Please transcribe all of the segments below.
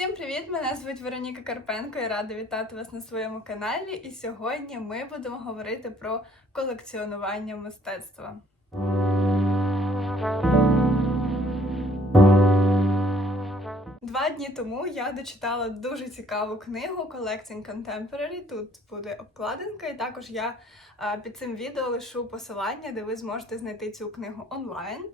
Всім привіт! Мене звуть Вероніка Карпенко і рада вітати вас на своєму каналі. І сьогодні ми будемо говорити про колекціонування мистецтва. Два дні тому я дочитала дуже цікаву книгу Collecting Contemporary. Тут буде обкладинка, і також я під цим відео лишу посилання, де ви зможете знайти цю книгу онлайн.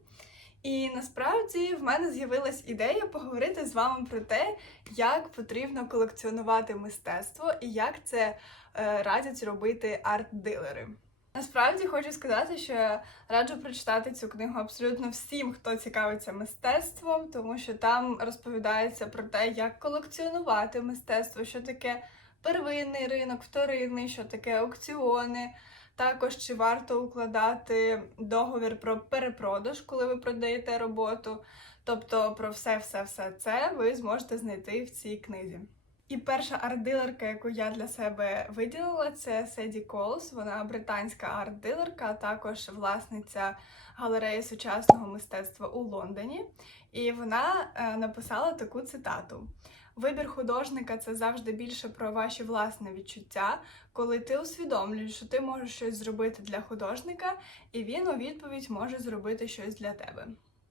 І насправді в мене з'явилась ідея поговорити з вами про те, як потрібно колекціонувати мистецтво і як це е, радять робити арт-дилери. Насправді хочу сказати, що я раджу прочитати цю книгу абсолютно всім, хто цікавиться мистецтвом, тому що там розповідається про те, як колекціонувати мистецтво, що таке первинний ринок, вторинний, що таке аукціони. Також чи варто укладати договір про перепродаж, коли ви продаєте роботу. Тобто про все-все-все це ви зможете знайти в цій книзі. І перша арт-дилерка, яку я для себе виділила, це Седі Колс. Вона британська арт-дилерка, а також власниця галереї сучасного мистецтва у Лондоні. І вона е, написала таку цитату. Вибір художника це завжди більше про ваші власне відчуття, коли ти усвідомлюєш, що ти можеш щось зробити для художника, і він у відповідь може зробити щось для тебе.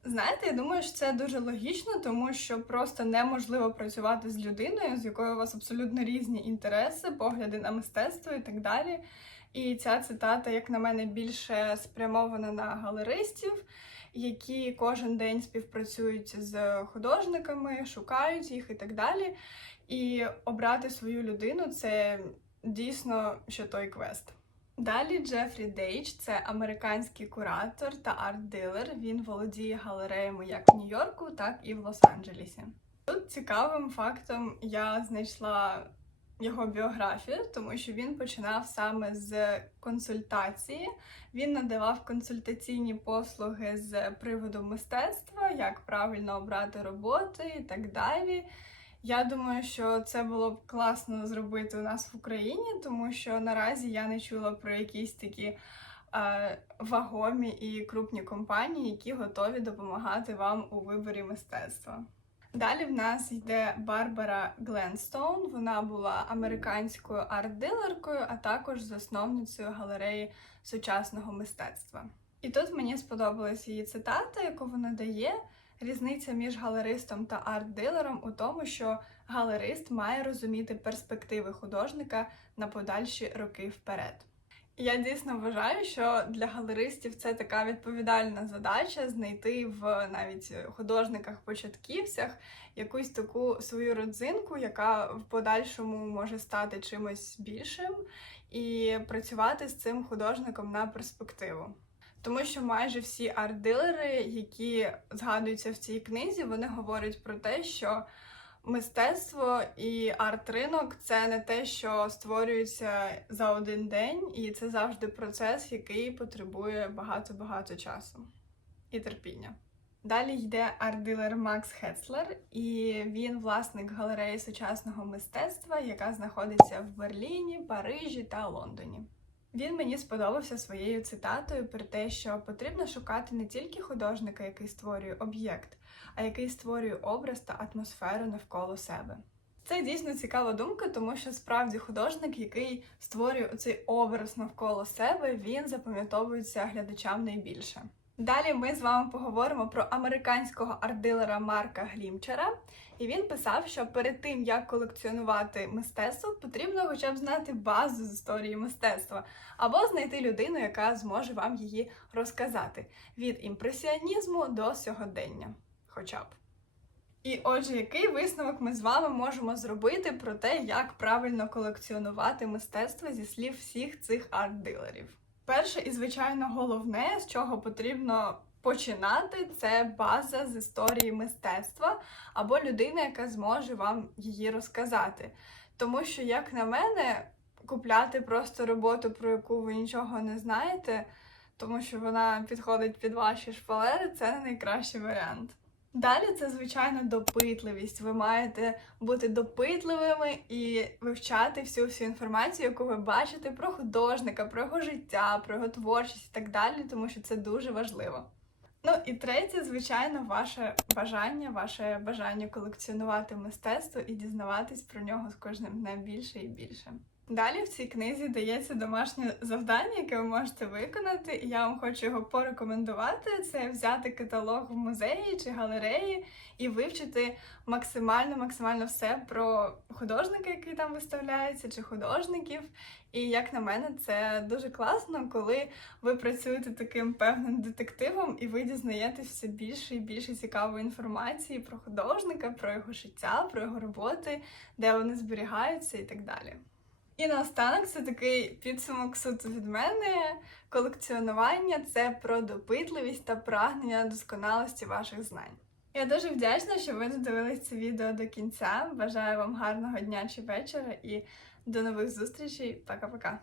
Знаєте, я думаю, що це дуже логічно, тому що просто неможливо працювати з людиною, з якою у вас абсолютно різні інтереси, погляди на мистецтво і так далі. І ця цитата, як на мене, більше спрямована на галеристів, які кожен день співпрацюють з художниками, шукають їх і так далі. І обрати свою людину це дійсно ще той квест. Далі Джефрі Дейдж це американський куратор та арт-дилер. Він володіє галереями як в Нью-Йорку, так і в Лос-Анджелесі. Тут цікавим фактом я знайшла його біографію, тому що він починав саме з консультації. Він надавав консультаційні послуги з приводу мистецтва, як правильно обрати роботи і так далі. Я думаю, що це було б класно зробити у нас в Україні, тому що наразі я не чула про якісь такі е, вагомі і крупні компанії, які готові допомагати вам у виборі мистецтва. Далі в нас йде Барбара Гленстоун. Вона була американською арт-дилеркою, а також засновницею галереї сучасного мистецтва. І тут мені сподобалась її цитата, яку вона дає. Різниця між галеристом та арт-дилером у тому, що галерист має розуміти перспективи художника на подальші роки вперед. Я дійсно вважаю, що для галеристів це така відповідальна задача знайти в навіть художниках-початківцях якусь таку свою родзинку, яка в подальшому може стати чимось більшим, і працювати з цим художником на перспективу. Тому що майже всі арт-дилери, які згадуються в цій книзі, вони говорять про те, що мистецтво і арт-ринок це не те, що створюється за один день, і це завжди процес, який потребує багато-багато часу і терпіння. Далі йде арт-дилер Макс Хецлер, і він власник галереї сучасного мистецтва, яка знаходиться в Берліні, Парижі та Лондоні. Він мені сподобався своєю цитатою про те, що потрібно шукати не тільки художника, який створює об'єкт, а який створює образ та атмосферу навколо себе. Це дійсно цікава думка, тому що справді художник, який створює цей образ навколо себе, він запам'ятовується глядачам найбільше. Далі ми з вами поговоримо про американського арт-дилера Марка Глімчера. І він писав, що перед тим, як колекціонувати мистецтво, потрібно хоча б знати базу з історії мистецтва, або знайти людину, яка зможе вам її розказати від імпресіонізму до сьогодення. Хоча б. І отже, який висновок ми з вами можемо зробити про те, як правильно колекціонувати мистецтво зі слів всіх цих арт-дилерів? Перше і, звичайно, головне, з чого потрібно починати, це база з історії мистецтва або людина, яка зможе вам її розказати. Тому що, як на мене, купляти просто роботу, про яку ви нічого не знаєте, тому що вона підходить під ваші шпалери, це не найкращий варіант. Далі це, звичайно, допитливість. Ви маєте бути допитливими і вивчати всю всю інформацію, яку ви бачите про художника, про його життя, про його творчість і так далі, тому що це дуже важливо. Ну і третє, звичайно, ваше бажання, ваше бажання колекціонувати мистецтво і дізнаватись про нього з кожним днем більше і більше. Далі в цій книзі дається домашнє завдання, яке ви можете виконати, і я вам хочу його порекомендувати. Це взяти каталог в музеї чи галереї і вивчити максимально, максимально все про художника, який там виставляється, чи художників. І як на мене, це дуже класно, коли ви працюєте таким певним детективом, і ви дізнаєтесь все більше і більше цікавої інформації про художника, про його життя, про його роботи, де вони зберігаються і так далі. І наостанок це такий підсумок суто від мене. Колекціонування це про допитливість та прагнення досконалості ваших знань. Я дуже вдячна, що ви додивились це відео до кінця. Бажаю вам гарного дня чи вечора і до нових зустрічей. Пока-пока.